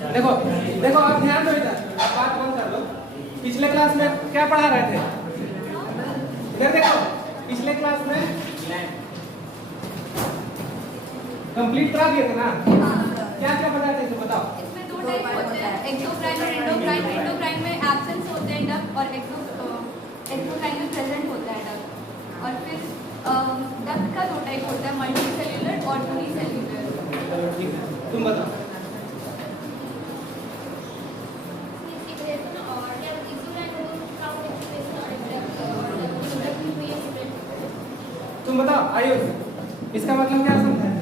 देखो देखो आप ध्यान दो इधर, आप बात बंद कर लो। पिछले क्लास में क्या पढ़ा रहे थे? इधर देखो, पिछले क्लास में कंप्लीट करा दिए थे ना? क्या क्या बताए थे बताओ। इसमें दो टाइप होते हैं, एक्सोक्राइन और एंडोक्राइन। एंडोक्राइन में एब्सेंस होते हैं डक, और एक्सोक्राइन में प्रेजेंट होता है डक। और फिर डक का दो टाइप होता है, मल्टी सेल्यूलर और यूनिसेल्यूलर। ठीक है, तुम बताओ। तुम बताओ आयुष, इसका मतलब क्या समझा है?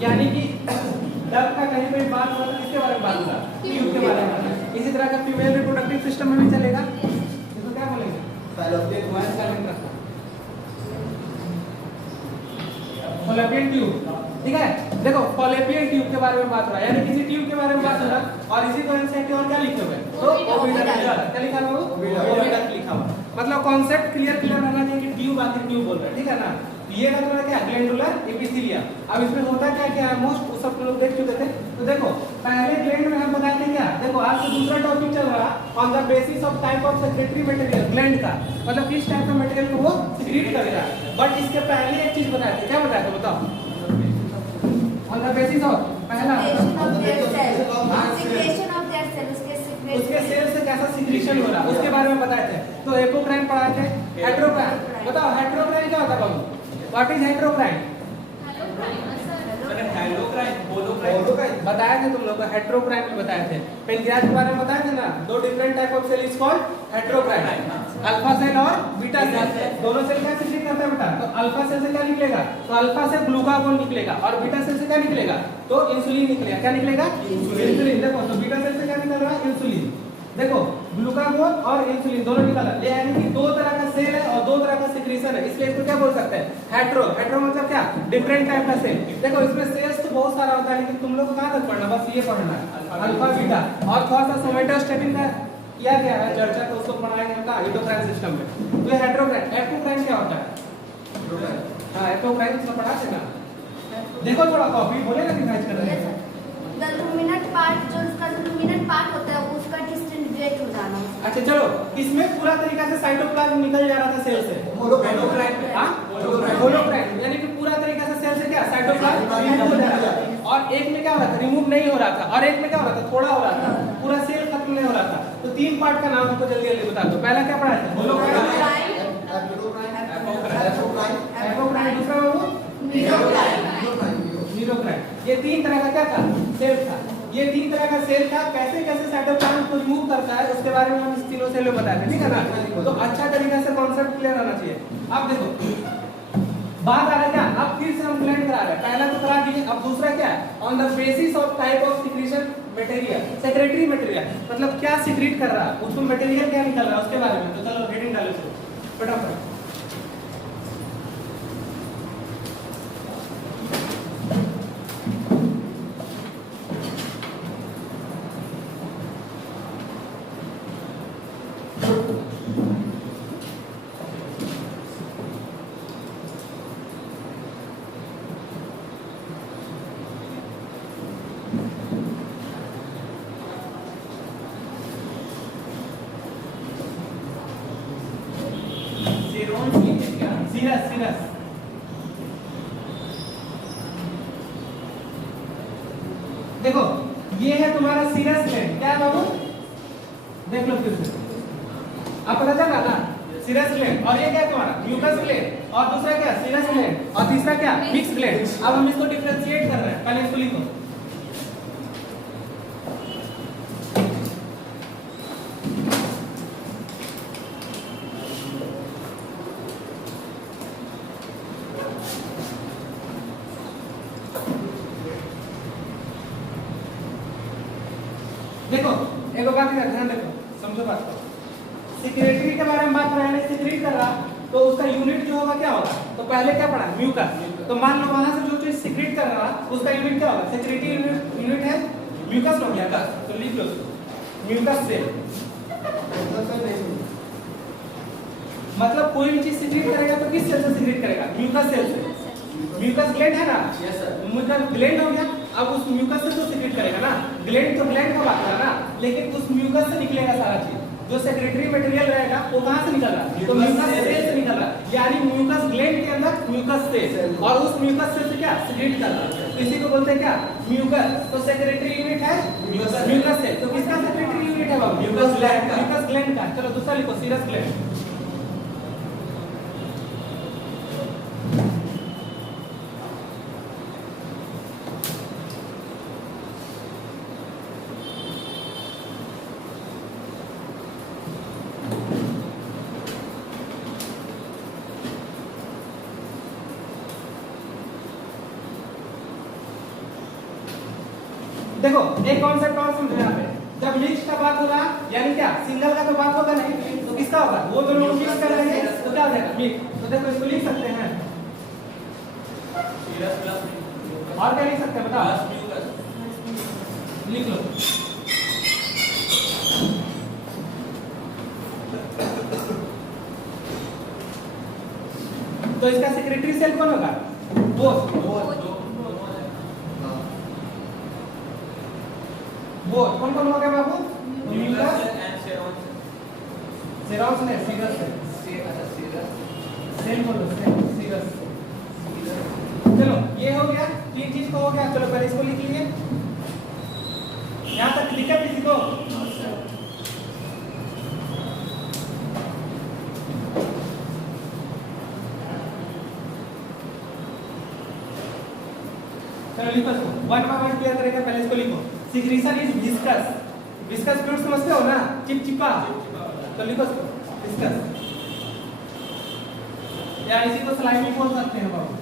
यानी कि डक का कहीं पे बात होगा तो किसके बारे में बात होगा? ट्यूब के बारे में। इसी तरह का फीमेल रिप्रोडक्टिव सिस्टम में भी चलेगा। इसको क्या बोलेंगे? Fallopian tube. ठीक है, देखो फॉलोपियन ट्यूब के बारे में बात हो रहा है, यानी किसी ट्यूब के बारे में बात हो रहा है। और इसी को एनसीईआरटी और क्या लिखे हुए हैं? तो ओविडक्ट क्या लिखा हुआ है? ओविडक्ट लिखा हुआ। मतलब कॉन्सेप्ट क्लियर रहना चाहिए कि ट्यूब आखिर ट्यूब बोल रहा है। ठीक है ना? ये का तुम्हारा क्या? Glandular epithelium. अब इसमें होता क्या क्या है? मोस्ट उस सब लोग देख चुके थे। तो देखो पहले ग्लैंड में हम बताए थे क्या? देखो आज तो दूसरा टॉपिक चल रहा on the basis of type of secretary material gland का, मतलब किस टाइप का मटेरियल को वो सीक्रेट करेगा। बट इसके पहले एक चीज बताए थे, क्या बताए थे बताओ? ऑन द बेसिस ऑफ पहला उसके सेल से कैसा सिक्रीशन हो रहा है उसके बारे में बताए थे। तो एपोक्राइन पढ़ाए थे, हेटेरोक्राइन। बताओ हेटेरोक्राइन क्या होता है? What is heterocrine? बताया थे तुम लोग को, हेटेरोक्राइन में बताए थे। पेनक्रियाज के बारे में बताए थे ना? दो different type of cell is called heterocrine, alpha cell और बीटा सेल। दोनों सेल क्या सिक्रीट करता है बेटा? तो अल्फा सेल से क्या निकलेगा? तो अल्फा से ग्लूकागोन निकलेगा, और बीटा सेल से क्या निकलेगा? तो इंसुलिन निकलेगा। क्या निकलेगा? इंसुलिन। देखो तो बीटा सेल से क्या निकल रहा है? इंसुलिन। देखो ग्लूकागोन और इंसुलिन दोनों निकल रहा है, यानी कि दो तरह का सेल है और दो तरह का सिक्रीशन है, इसलिए इसको क्या बोल सकते हैं? हेटेरो। हेटेरो मतलब क्या? डिफरेंट टाइप का सेल। देखो इसमें सेल्स तो बहुत सारा होता है, लेकिन तुम लोग को कहां तक पढ़ना? बस ये पढ़ना है, अल्फा बीटा। और थोड़ा सा सोमेटोस्टेटिन का किया गया है चर्चा, तो उसको पढ़ाएंगे हम एंडोक्राइन सिस्टम में। तो ये हेटेरोक्राइन। एपोक्राइन क्या होता है? हां एपोक्राइन तो पढ़ा थे ना? देखो थोड़ा कॉपी बोले ना रिवाइज कर रहे हैं। द रुमिनेंट पार्ट, जो उसका रुमिनेंट पार्ट होता है उसका डिसइंटीग्रेट हो जाना। अच्छा चलो, इसमें पूरा तरीका से साइटोप्लाज्म निकल जा रहा था सेल से। होलोक्राइन। हां होलोक्राइन यानी कि पूरा तरीका से सेल से क्या? साइटोप्लाज्म रिमूव हो जा रहा था। और एक में क्या हो रहा था? रिमूव नहीं हो रहा था। और एक में क्या हो रहा था? थोड़ा हो रहा था, पूरा सेल खत्म नहीं हो रहा था। तो तीन पार्ट का नाम हमको जल्दी जल्दी बता दो। पहला क्या पढ़ा था? होलोक्राइन, एपोक्राइन, दूसरा वो न्यूरोक्राइन। ये तीन तरह का क्या था? सेल था। ये तीन तरह का सेल था। कैसे कैसे साइटोप्लाज्म को रिमूव करता है उसके बारे में हम इस तीनों सेल में बताए थे। ठीक है ना? तो अच्छा तरीके से कॉन्सेप्ट क्लियर होना चाहिए। अब देखो बात आ रहा है क्या? अब फिर से हम ग्लैंड करा रहे हैं। पहला तो करा दिए, अब दूसरा क्या है? On the basis of type of secretion material, secretary material, मतलब क्या सिक्रीट कर रहा है, उसको मटेरियल क्या निकल रहा है उसके बारे में। तो चलो हेडिंग डालो फटाफट। सीरस। देखो ये है तुम्हारा सीरस ग्लैंड। क्या है बाबू? देख लो फिर से, आप पता चला ना? Serous gland. और ये क्या है तुम्हारा? Mucus gland. और दूसरा क्या? Serous gland. और तीसरा क्या? Mix gland. अब हम इसको डिफरेंशिएट कर रहे हैं, पहले इसको लिखो। देखो एक बात का ध्यान रखो, समझो बात को। सिक्रेटरी के बारे में बात कर रहे हैं, सिक्रेट कर रहा तो उसका यूनिट जो होगा क्या होगा? तो पहले क्या पढ़ा? म्यूकस। तो मान लो वहां से जो चीज सिक्रेट कर रहा उसका यूनिट क्या होगा? सेक्रेटरी यूनिट है म्यूकस हो गया। तो लिख लो म्यूकस सेल। मतलब कोई भी चीज सीक्रेट करेगा तो किस सेल से सीक्रेट करेगा? म्यूकस सेल से। म्यूकस ग्लैंड है ना? Yes sir. म्यूकस ग्लैंड हो गया। अब उस म्यूकस से तो सीक्रेट करेगा ना, ग्लैंड तो ग्लैंड का बात है ना, लेकिन उस म्यूकस से निकलेगा सारा चीज। जो सेक्रेटरी मटेरियल रहेगा वो कहां से निकल रहा है? तो म्यूकस सेल से निकल रहा है, यानी म्यूकस ग्लैंड के अंदर म्यूकस सेल, और उस म्यूकस सेल से क्या सीक्रेट कर रहा है, इसी को बोलते हैं क्या? म्यूकस। तो सेक्रेटरी यूनिट है म्यूकस सेल। तो किसका सेक्रेटरी यूनिट है बाबू? म्यूकस ग्लैंड का। म्यूकस ग्लैंड का। चलो दूसरा लिखो, सीरस ग्लैंड। देखो एक कॉन्सेप्ट और समझो यहाँ पे, जब मिक्स का बात होगा यानी क्या सिंगल का तो बात होगा नहीं, तो किसका होगा? वो दोनों मिक्स कर रहे हैं तो क्या हो जाएगा? मिक्स। तो देखो इसको लिख सकते हैं, सीरस प्लस और क्या लिख सकते हैं बताओ? Plus mucus. लिख लो। तो इसका सेक्रेटरी सेल कौन होगा? बोथ। बोथ कौन कौन हो गया बाबू? Mucus and सेरोन। सेरोस ने सीरस सेल बोलो, सीरस। चलो ये हो गया, तीन चीज को हो गया। चलो पहले इसको लिख लिए, यहाँ तक लिखा किसी को? चलो लिखो इसको, वन बाय वन क्लियर करेंगे। पहले इसको लिखो, secretion is viscous. Viscous fluid समझते हो ना, चिपचिपा। तो लिखो इसको विस्कस, या इसी को स्लाइमी बोल सकते हैं बाबू।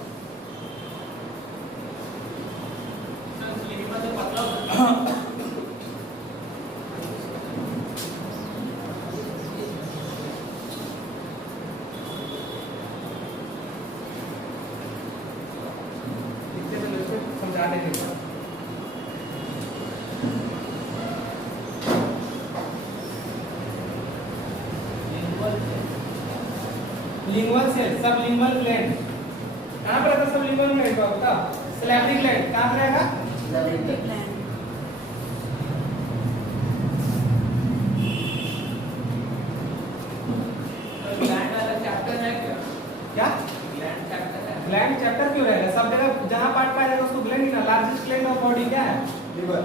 समझा देंगे। लिंगुअल सेल, सब लिंगुअल ग्लैंड कहां पर रहता है? सब लिंगुअल ग्लैंड का होता है। सैलिवरी ग्लैंड कहां पर रहेगा? ग्लैंड वाला चैप्टर है क्या? क्या ग्लैंड चैप्टर है। ग्लैंड चैप्टर क्यों रहेगा? सब जगह जहां पार्ट पाया जाएगा उसको ग्लैंड ही ना। लार्जेस्ट ग्लैंड ऑफ बॉडी क्या है? लीवर।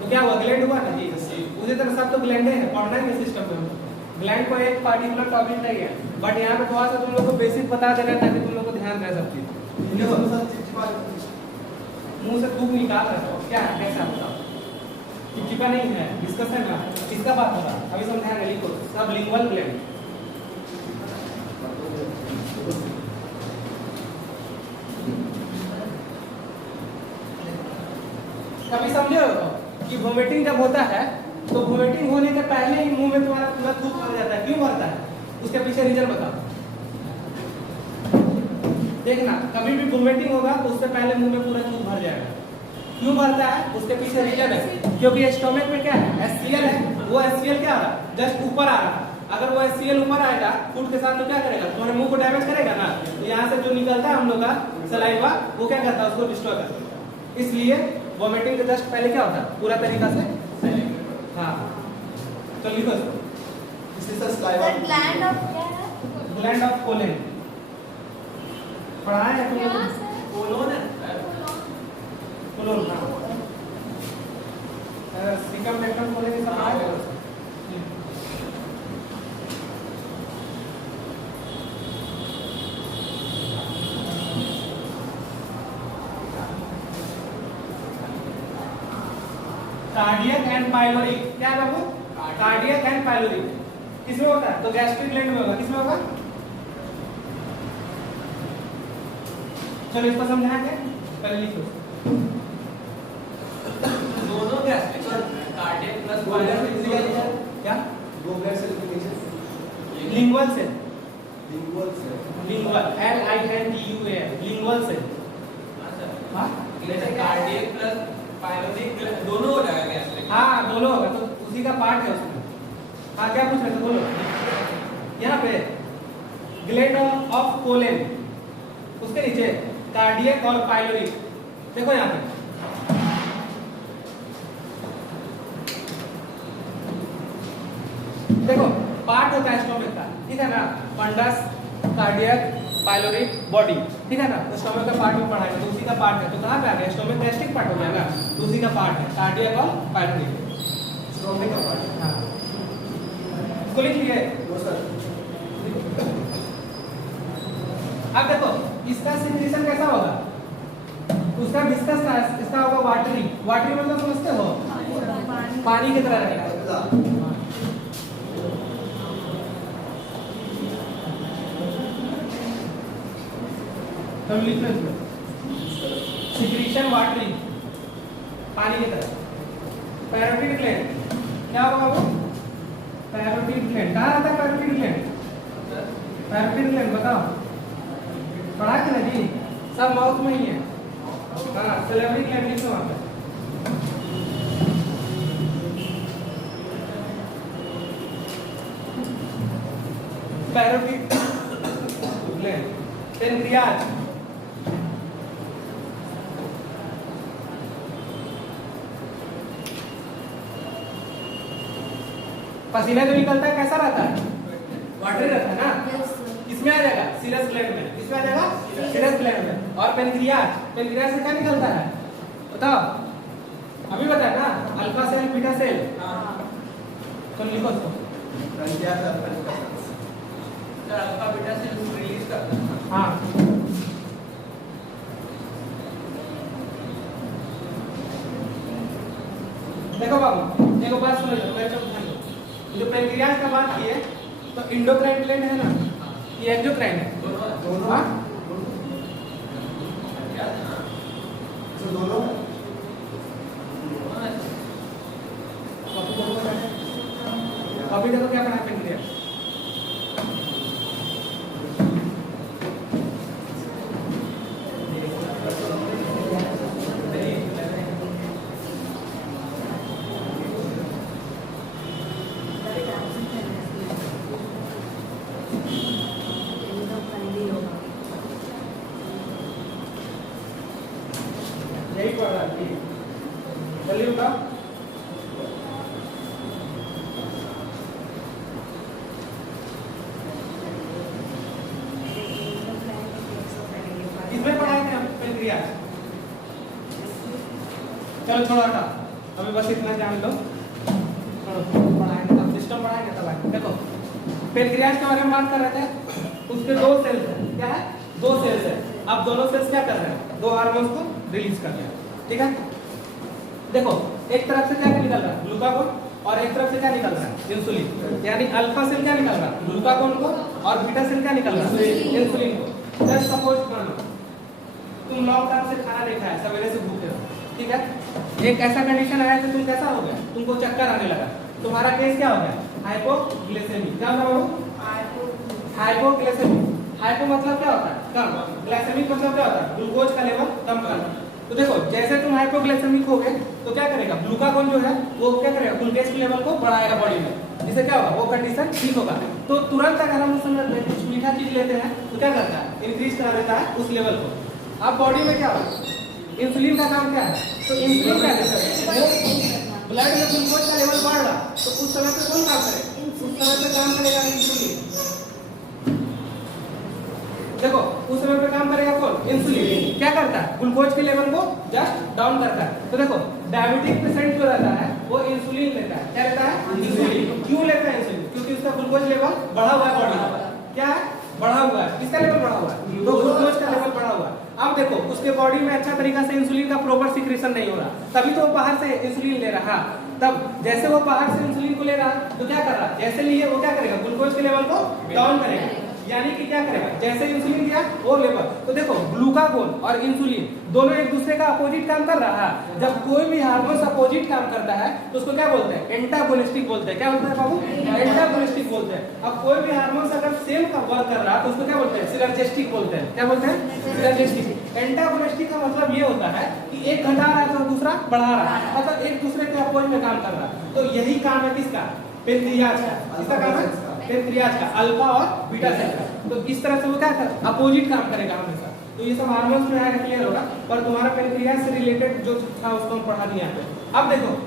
तो क्या हुआ? ग्लैंड हुआ ना जी। उसी तरह सब तो ग्लैंड है, पढ़ना है सिस्टम में। ग्लैंड को एक पर्टिकुलर टॉपिक नहीं है, बट यहाँ पे थोड़ा सा तुम लोग को बेसिक बता देना है ताकि तुम लोग को ध्यान रहे सब चीज। मुंह से थूक निकाल रहे हो क्या? कैसा बताओ? चिपचिपा नहीं है, डिस्कस है ना, किसका बात होगा? अभी समझाएंगे। लिखो सब लिंगुअल ग्लैंड। कभी समझे हो कि वोमिटिंग जब होता है तो वोमिटिंग होने के पहले ही मुंह में तुम्हारा पूरा थूक भर जाता है। क्यों भरता है? उसके पीछे रीजन बताओ। देखना, कभी भी वोमिटिंग होगा तो उससे पहले मुंह में पूरा थूक भर जाएगा। क्यों भरता है? उसके पीछे रीजन है, क्योंकि स्टोमक में क्या है? HCl है। वो HCl क्या आ रहा है? जस्ट ऊपर आ रहा है। अगर वो HCl ऊपर आएगा फूड के साथ तो क्या करेगा? तुम्हारे मुंह को डैमेज करेगा ना। तो यहाँ से जो निकलता है हम लोग का सलाइवा, वो क्या करता है? उसको डिस्ट्रॉय करता है। इसलिए वोमिटिंग के जस्ट पहले क्या होता है? पूरा तरीका से हाँ। तो लिखो ग्लैंड ऑफ क्या है? ग्लैंड ऑफ कोलन पढ़ाया है तुम लोग? कोलोन है। कोलन हाँ, सिकम रेक्टम कोलन ये सब पढ़ाया है। कार्डियक एंड पाइलोरी क्या है बाबू? कार्डियक एंड पाइलोरी किसमें होता है? तो गैस्ट्रिक ग्लैंड में होगा। किसमें होगा? चलो इसको समझाएंगे, पहले लिखो। दोनों गैस्ट्रिक और कार्डियक प्लस पाइलोरी क्या? Lingual cell, lingual LINGUAL lingual cell. हाँ जैसे कार्डियक प्लस पाइलोरी दोनों हो जाएगा गैस्ट्रिक। हाँ दोनों होगा, तो उसी का पार्ट है उसमें। हाँ क्या पूछ रहे थे बोलो। यहाँ पे ग्लैंड ऑफ कोलेन, उसके नीचे कार्डियक और पाइलोरिक। देखो यहाँ पे देखो पार्ट होता है स्टोमक का, ठीक है ना, फंडस, कार्डियक, पाइलोरिक, बॉडी, ठीक है ना। तो स्टोमक का पार्ट में पढ़ाएंगे तो उसी का पार्ट है, तो कहाँ पे आ गया, स्टोमक गैस्ट्रिक पार्ट हो गया ना, तो उसी का पार्ट है कार्डियक और पाइलोरिक, स्टोमक का पार्ट। हाँ इसको लिख लिए। अब देखो इसका सिक्रीशन कैसा होगा, उसका विस्कस था, इसका होगा वाटरी। वाटरी मतलब समझते हो, पानी की तरह रहेगा। हम लिख रहे हैं सिक्रीशन वाटरी, पानी की तरह। पैरोटिड ग्लैंड क्या होगा वो, पैरोटिड ग्लैंड कहाँ रहता है, पैरोटिड ग्लैंड, पैरोटिड ग्लैंड बताओ, पढ़ा कि नहीं, सब माउथ में ही है। हाँ सेलेब्री ग्लैंड लिखो वहाँ पे। पैरोटिड ग्लैंड, पेनक्रियाज, पसीना जो निकलता है कैसा रहता है, वाटरी रहता है ना। इसमें आ जाएगा सीरस ग्लैंड में, इसमें आ जाएगा सीरस ग्लैंड में। और पेनक्रियाज, पेनक्रियाज से क्या निकलता है बताओ, अभी बताया ना, अल्फा सेल बीटा सेल। तो लिखो उसको, अल्फा बीटा सेल रिलीज करता है। हाँ देखो बाबू देखो बात सुनो, जो पेनक्रियाज का बात की है तो इंडोक्राइन ग्लैंड है ना, ये एक्सोक्राइन है, दोनों। हाँ दोनों अभी देखो क्या पढ़ा है पेनक्रियाज। यही पढ़ रहा है, जल्दी बताओ। इसमें पढ़ाए थे हम पेनक्रियाज। चलो छोड़ो हटा, अभी बस इतना जान लो, पढ़ाएंगे तब सिस्टम पढ़ाएंगे तब आगे। देखो पेनक्रियाज के बारे में बात कर रहे थे, उसके दो सेल्स हैं, क्या है, दो सेल्स है। अब दोनों सेल्स क्या कर रहे हैं, दो हार्मोन्स को रिलीज कर रहे हैं, ठीक है। देखो एक तरफ से क्या निकल रहा है, ग्लूकागोन, और एक तरफ से क्या निकल रहा है, इंसुलिन। यानी अल्फा सेल क्या निकल रहा है, ग्लूकागोन को, और बीटा सेल क्या निकल रहा है, इंसुलिन को। जस्ट सपोज मानो तुम लॉन्ग टाइम से खाना नहीं खाया, सवेरे से भूखे हो, ठीक है, एक ऐसा कंडीशन आया कि तुम कैसा हो गया, तुमको चक्कर आने लगा, तुम्हारा केस क्या हो गया, हाइपोग्लाइसेमी। क्या होगा वो, हाइपोग्लाइसेमी। हाइपो मतलब क्या होता है, कम, ग्लाइसेमिक मतलब क्या होता है, ग्लूकोज का लेवल कम करना। तो देखो जैसे तुम हाइपोग्लाइसेमिक हो गए तो क्या करेगा, ग्लूकागोन जो है वो क्या करेगा, ग्लूकोज के लेवल को बढ़ाएगा बॉडी में, जिससे क्या होगा, वो कंडीशन ठीक होगा। तो तुरंत अगर हम उस समय कुछ मीठा चीज लेते हैं तो क्या करता है, इंक्रीज करा देता है उस लेवल को। अब बॉडी में क्या होगा, इंसुलिन का काम क्या है, तो इंसुलिन क्या करता है, ब्लड में ग्लूकोज का लेवल बढ़ रहा तो उस समय पे कौन काम करेगा, उस समय पे काम करेगा इंसुलिन। देखो उस समय पे काम करेगा कौन, इंसुलिन। क्या करता है, ग्लूकोज के लेवल को जस्ट डाउन करता है। तो देखो डायबिटिक पेशेंट जो रहता है वो इंसुलिन लेता है, क्या लेता है, इंसुलिन। क्यों लेता है इंसुलिन, क्योंकि उसका ग्लूकोज लेवल बढ़ा हुआ है बॉडी में, क्या है, बढ़ा हुआ है, किसका लेवल बढ़ा हुआ है, तो ग्लूकोज का लेवल बढ़ा हुआ है। अब देखो उसके बॉडी में अच्छा तरीका से इंसुलिन का प्रॉपर सिक्रेशन नहीं हो रहा, तभी तो वो बाहर से इंसुलिन ले रहा। तब जैसे वो बाहर से इंसुलिन को ले रहा तो क्या कर रहा, जैसे लिए वो क्या करेगा, ग्लूकोज के लेवल को डाउन करेगा, यानी कि क्या करेगा, जैसे इंसुलिन दिया वो लेवल। तो देखो ग्लूकागोन और इंसुलिन दोनों एक दूसरे का अपोजिट काम कर रहा है। जब कोई भी हार्मोन अपोजिट काम करता है तो उसको क्या बोलते हैं, एंटागोनिस्टिक बोलते हैं। क्या बोलते हैं बाबू, एंटागोनिस्टिक बोलते हैं। अब कोई भी हार्मोन अगर सेम का वर्क कर रहा है तो उसको क्या बोलते हैं, सिनर्जिस्टिक बोलते हैं। क्या बोलते हैं, सिनर्जिस्टिक। एंटागोनिस्टिक का मतलब ये होता है कि एक घटा रहा है तो दूसरा बढ़ा रहा है, मतलब एक दूसरे के अपोज में काम कर रहा है। तो यही काम है किसका, पेनक्रियाज का, इसका काम है पेनक्रियाज का, अल्फा और बीटा सेल का। तो इस तरह से वो क्या कर अपोजिट काम करेगा हमेशा। तो ये सब हार्मोन्स में आएगा, क्लियर होगा। पर तुम्हारा पेनक्रियाज से रिलेटेड जो था उसको हम पढ़ा दिए यहाँ पे। अब देखो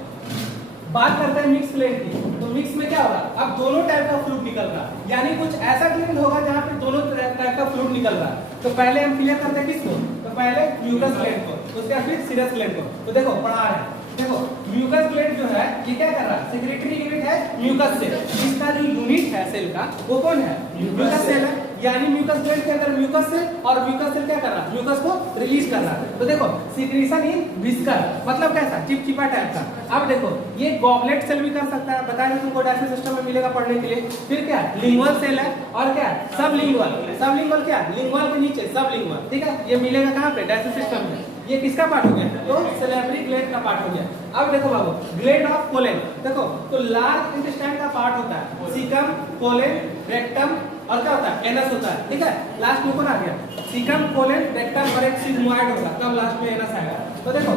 बात करते हैं मिक्स ग्लैंड की। तो मिक्स में क्या होगा, अब दोनों टाइप का फ्लूइड निकल रहा है, यानी कुछ ऐसा ग्लैंड होगा जहाँ पे दोनों टाइप का फ्लूइड निकल रहा है। तो पहले हम क्लियर करते हैं किसको, तो पहले म्यूकस ग्लैंड को, उसके बाद फिर सीरस ग्लैंड को। तो देखो पढ़ा रहे हैं, देखो म्यूकस ग्लैंड जो है ये क्या कर रहा है, सेक्रेटरी यूनिट है म्यूकस सेल। इसका जो यूनिट है सेल का वो कौन है, म्यूकस सेल है। यानी म्यूकस ग्लैंड के अंदर म्यूकस सेल, और म्यूकस सेल क्या कर रहा है, म्यूकस को रिलीज कर रहा है। तो देखो सीक्रेशन इन विस्कर, मतलब कैसा, चिपचिपा टाइप का। अब देखो ये गॉबलेट सेल भी कर सकता है, बताया तुमको डाइजेस्टिव सिस्टम में मिलेगा पढ़ने के लिए। फिर क्या लिंगुअल सेल है, और क्या सबलिंगुअल, सबलिंगुअल क्या लिंगुअल के नीचे सबलिंगुअल, ठीक है। ये मिलेगा कहाँ पे, डाइजेस्टिव सिस्टम में। ये किसका पार्ट हो गया, तो सैलिवरी ग्लैंड का पार्ट हो गया। अब देखो बाबू ग्लैंड ऑफ कोलन, देखो तो लार्ज इंटेस्टाइन का पार्ट होता है सीकम, कोलन, रेक्टम, और क्या होता है एनस होता है, ठीक है। लास्ट में कौन आ गया, सीकम, कोलन, रेक्टम और एक सिग्मोइड होगा, तब लास्ट में एनस आएगा। तो देखो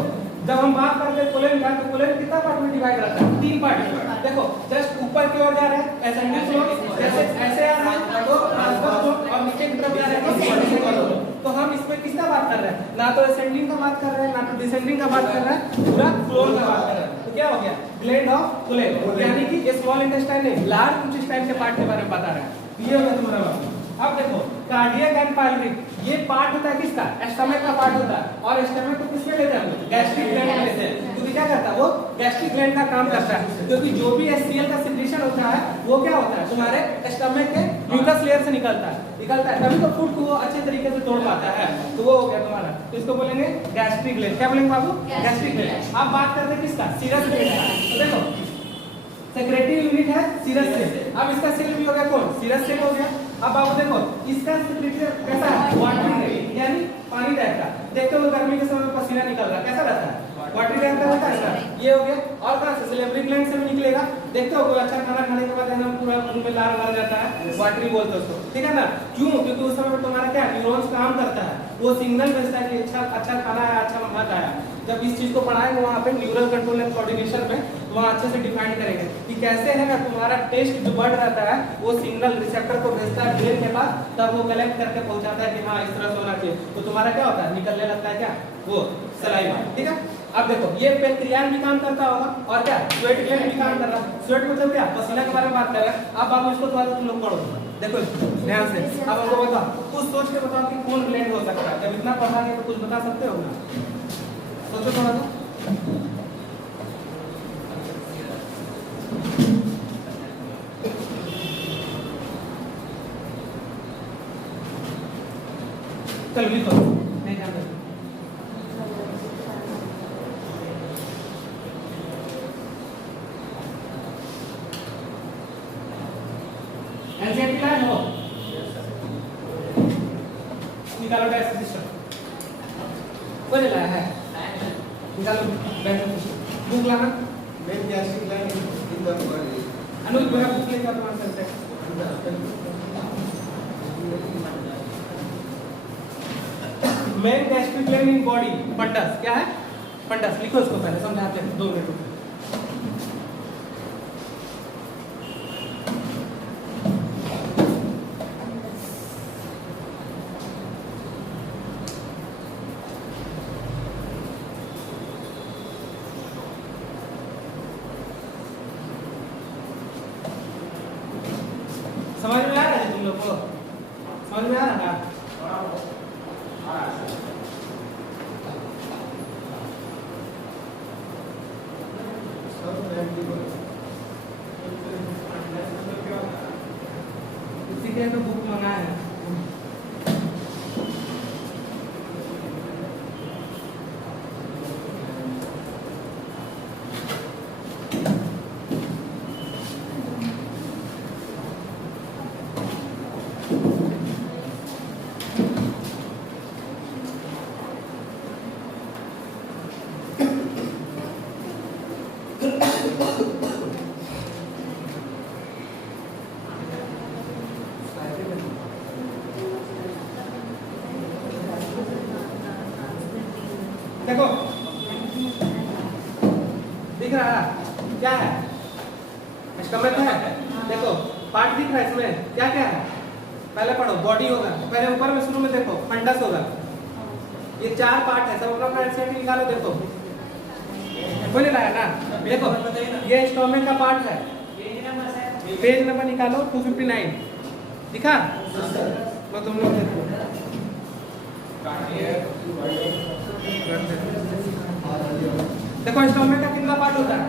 जब हम बात करते हैं कोलन का, तो कोलन कितना पार्ट में डिवाइड रहता है, 3 पार्ट में। देखो जस्ट ऊपर की ओर जा रहा है एसेंडिंग फ्लो, जैसे ऐसे आ रहा है तो ट्रांसवर्स फ्लो, और नीचे की तरफ जा रहा है तो वर्टिकल फ्लो। तो हम इसमें किसका बात कर रहे हैं, ना तो असेंडिंग का बात कर रहे हैं, ना तो डिसेंडिंग का बात कर रहे हैं, पूरा फ्लोर का बात कर रहे हैं। तो क्या हो गया ग्लैंड ऑफ कोलन, यानी कि ये स्मॉल इंटेस्टाइन नहीं लार्ज इंटेस्टाइन के पार्ट के बारे में बता रहे हैं। ये हो गया तुम्हारा बात। अब देखो कार्डियक एंड पाइलरी, ये पार्ट होता है किसका, स्टमक का पार्ट होता है। और स्टमक को किसमें लेते हैं हम, गैस्ट्रिक ग्लैंड में लेते हैं, क्योंकि क्या करता है वो गैस्ट्रिक ग्लैंड का काम करता है। क्योंकि जो भी HCl का सिक्रीशन होता है वो क्या होता है तुम्हारे स्टमक के म्यूकस लेयर से निकलता है, तभी तो फूड को वो अच्छे तरीके से तोड़ पाता है। तो वो हो गया तुम्हारा, तो इसको बोलेंगे गैस्ट्रिक ग्लैंड। क्या बोलेंगे बाबू, गैस्ट्रिक ग्लैंड। अब बात करते हैं किसका, सीरस ग्लैंड का। तो देखो सेक्रेटरी यूनिट है सीरस सेल। अब इसका सेल भी हो गया कौन, सीरस सेल हो गया। अब आप देखो इसका सेक्रेटरी कैसा है, वाटरी टाइप, यानी पानी टाइप का। देखते हो गर्मी के समय पसीना निकल रहा है, कैसा रहता है, वाटरी टाइप का रहता है इसका। ये हो गया। और कहां से, सैलिवरी ग्लैंड से भी निकलेगा। देखते हो कोई अच्छा खाना खाने के बाद एकदम पूरा मुंह में लार लग जाता है, वाटरी बोलते हैं उसको, ठीक है ना। क्यों, क्योंकि उस समय तुम्हारा क्या न्यूरॉन्स काम करता है, वो सिग्नल भेजता है कि अच्छा खाना है, अच्छा मत आया। जब इस चीज को पढ़ाएंगे वहाँ पे न्यूरल कंट्रोल एंड कोऑर्डिनेशन में, वहाँ अच्छे से डिफाइन करेंगे कि कैसे है ना तुम्हारा टेस्ट जो बढ़ रहता है वो सिग्नल रिसेप्टर को भेजता है ब्रेन के पास, तब वो कलेक्ट करके पहुंचाता है कि हाँ इस तरह से होना चाहिए। तो तुम्हारा क्या होता है, निकलने लगता है क्या वो सलाइवा, ठीक है। अब देखो ये पेनक्रियाज भी काम करता होगा, और क्या स्वेट ग्लैंड भी काम कर रहा है। स्वेट मतलब क्या, पसीना के बारे में बात कर रहे हैं। अब आप इसको थोड़ा सा तुम लोग पढ़ो, देखो ध्यान से। अब हमको बताओ, कुछ सोच के बताओ कि कौन ग्लैंड हो सकता है। जब इतना पढ़ा है तो कुछ बता सकते हो ना, सोचो थोड़ा सा। चल भी तो नहीं जानते, एनसीईआरटी लाए हो, निकालो डाइजेस्टिव सिस्टम, कोई लाया है, निकालो बुक लाना। Main gastric gland in the body. अनुज मेरा बुक लेकर तुम्हारे साथ है। Main gastric gland in body, fundus क्या है, फंडस लिखो इसको पहले, समझाते हैं 2 मिनट। समझ में आ रहा है तुम लोग को, समझ में आ रहा है। इसी के तो बुक मंगाया है। देखो दिख रहा है क्या है, स्टमक है, देखो पार्ट दिख रहा है इसमें, क्या क्या है? पहले पढ़ो, बॉडी होगा, पहले ऊपर में शुरू में देखो फंडस होगा, ये 4 पार्ट है, सब अपना एनसीईआरटी निकालो। देखो कोई नहीं लाया ना, देखो ये स्टोमक का पार्ट है, पेज नंबर निकालो 259 दिखा, तो तुम लोग देखो देखो स्टोमक का कितना पार्ट होता है?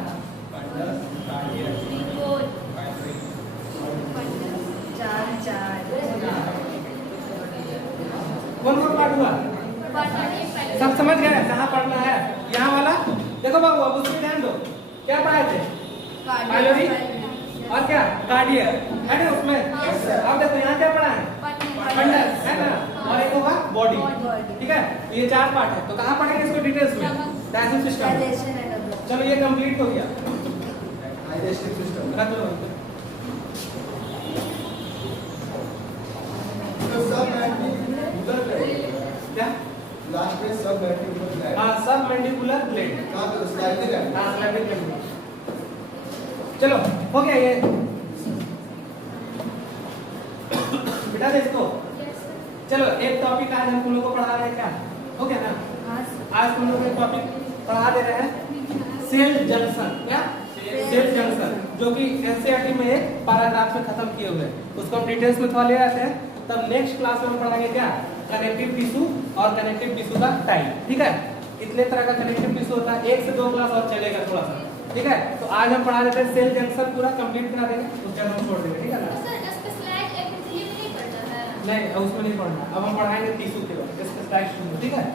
4 कौन कौन पार्ट हुआ? सब समझ गए कहाँ पढ़ना है? यहाँ वाला देखो बाबू, अब उसमें ध्यान दो, क्या पढ़ाए थे? पाइलोरी और क्या कार्डियक है ना उसमें। अब देखो यहाँ क्या पढ़ा है? फंडस है ना, और एक होगा बॉडी, ठीक है। ये 4 पार्ट है, तो कहाँ पढ़ेंगे इसको डिटेल्स में? Digestive system. चलो ये कंप्लीट हो गया, डाइजेस्टिव सिस्टम रख लो। तो सब मैंडिबुलर ग्लैंड, क्या? लास्ट में सब मैंडिबुलर ग्लैंड, हाँ सब मैंडिबुलर ग्लैंड, कहाँ पे? स्लाइडिंग है। हाँ स्लाइडिंग ग्लैंड। चलो हो गया ये, बिठा दे इसको। चलो एक टॉपिक आज हम तुम लोग को पढ़ा रहे हैं, क्या हो गया ना? आज तुम लोग को एक टॉपिक पढ़ा दे रहे हैं, सेल जंक्शन। क्या? सेल जंक्शन, जो कि एनसीईआरटी में एक पैराग्राफ में खत्म किए हुए हैं, उसको हम डिटेल्स में थोड़ा ले आते हैं। तब नेक्स्ट क्लास में हम पढ़ाएंगे क्या? कनेक्टिव टिश्यू और कनेक्टिव टिश्यू का टाइप, ठीक है। इतने तरह का कनेक्टिव टिश्यू होता है, 1 से 2 क्लास और चलेगा थोड़ा सा, ठीक है। तो आज हम पढ़ा देते हैं सेल जंक्शन, पूरा कंप्लीट करा देंगे, उसके बाद हम छोड़ देंगे, ठीक है ना? नहीं उसमें नहीं पढ़ना, अब हम पढ़ाएंगे टिश्यू के बाद, ठीक है।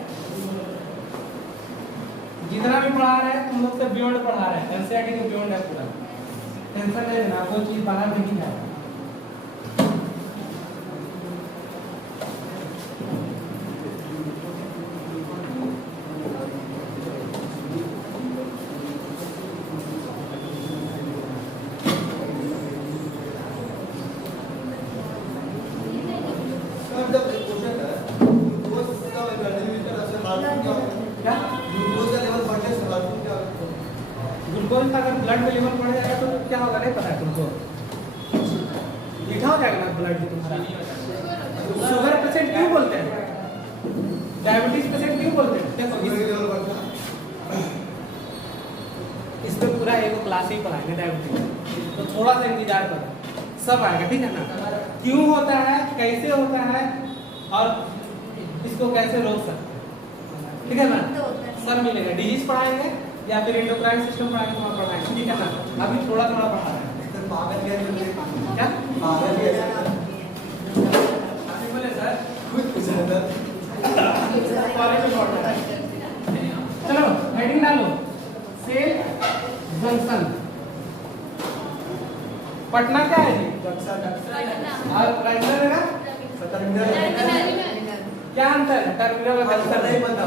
जितना भी पढ़ा रहे हैं तुम लोग से बियॉन्ड पढ़ा रहे हैं, एनसीईआरटी के बियॉन्ड है पूरा, टेंशन नहीं लेना, वो चीज बाहर नहीं है। ग्लूकोज का अगर ब्लड में लेवल बढ़ जाएगा तो क्या होगा नहीं पता है तुमको? मीठा हो जाएगा ना ब्लड तुम्हारा। शुगर पेशेंट क्यों बोलते हैं? डायबिटीज पेशेंट क्यों बोलते हैं? देखो इसमें पूरा एक क्लास ही पढ़ाएंगे डायबिटीज, तो थोड़ा सा इंतजार करो, सब आएगा, ठीक है ना? क्यों होता है, कैसे होता है, और इसको कैसे रोक सकते हैं, ठीक है ना? सब मिलेगा, डिजीज पढ़ाएंगे या फिर एंडोक्राइन सिस्टम पढ़ाएंगे, वहाँ पढ़ाएंगे, ठीक है ना? अभी थोड़ा थोड़ा पढ़ा रहे हैं। पागल कैसे? क्या पागल कैसे? बोले सर खुद पूछा था। कॉलेज में पढ़ रहे हैं। चलो हेडिंग डालो, सेल जंक्शन। पटना क्या है जी? और राइटर है क्या अंतर है? टर्मिनल का अंतर नहीं पता,